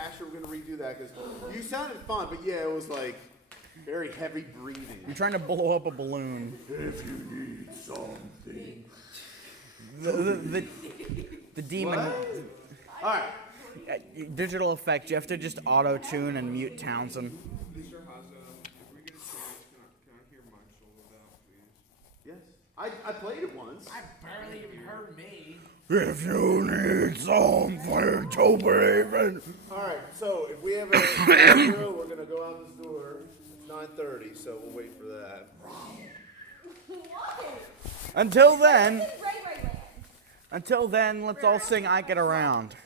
Asher, we're gonna redo that because you sounded fun, but yeah, it was like very heavy breathing. You're trying to blow up a balloon. If you need something. The demon. What? All right. Digital effect. You have to just auto tune and mute Townsend. Mr. Haza, if we get a chance, can I hear my solo out, please? Yes. I played it once. I barely even heard me. If you need something to believe in. All right. So if we have a drill, we're gonna go out this door. It's 9:30, so we'll wait for that. Until then, This is Ray let's all sing "I Get Around."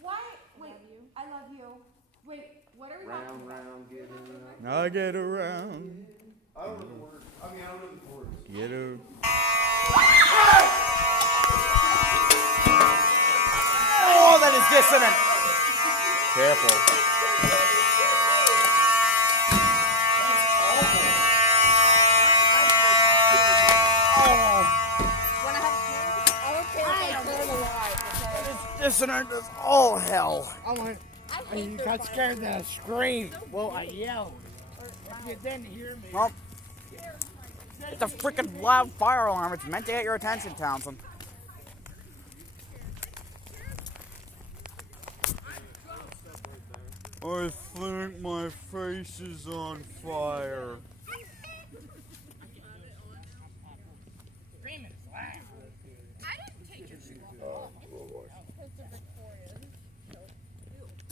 Why? Wait, I love you. Wait, what are we Round, round, get around. I get around. I don't know the words. I mean, I don't know the chords. Get around. Oh, that is dissonant. Careful. Dissonant is all hell. You got scared that I screamed. Well, I yelled. You didn't hear me. Well, it's a freaking loud fire alarm. It's meant to get your attention, Townsend. I think my face is on fire. Screaming is loud. I didn't take your shoe off.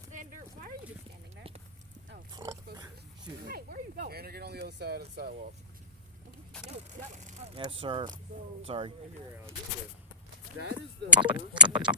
Xander, why are you just standing there? Oh, hey, where are you going? Tanner, get on the other side of the sidewalk. No, that one. Yes, sir. Sorry. That is the worst.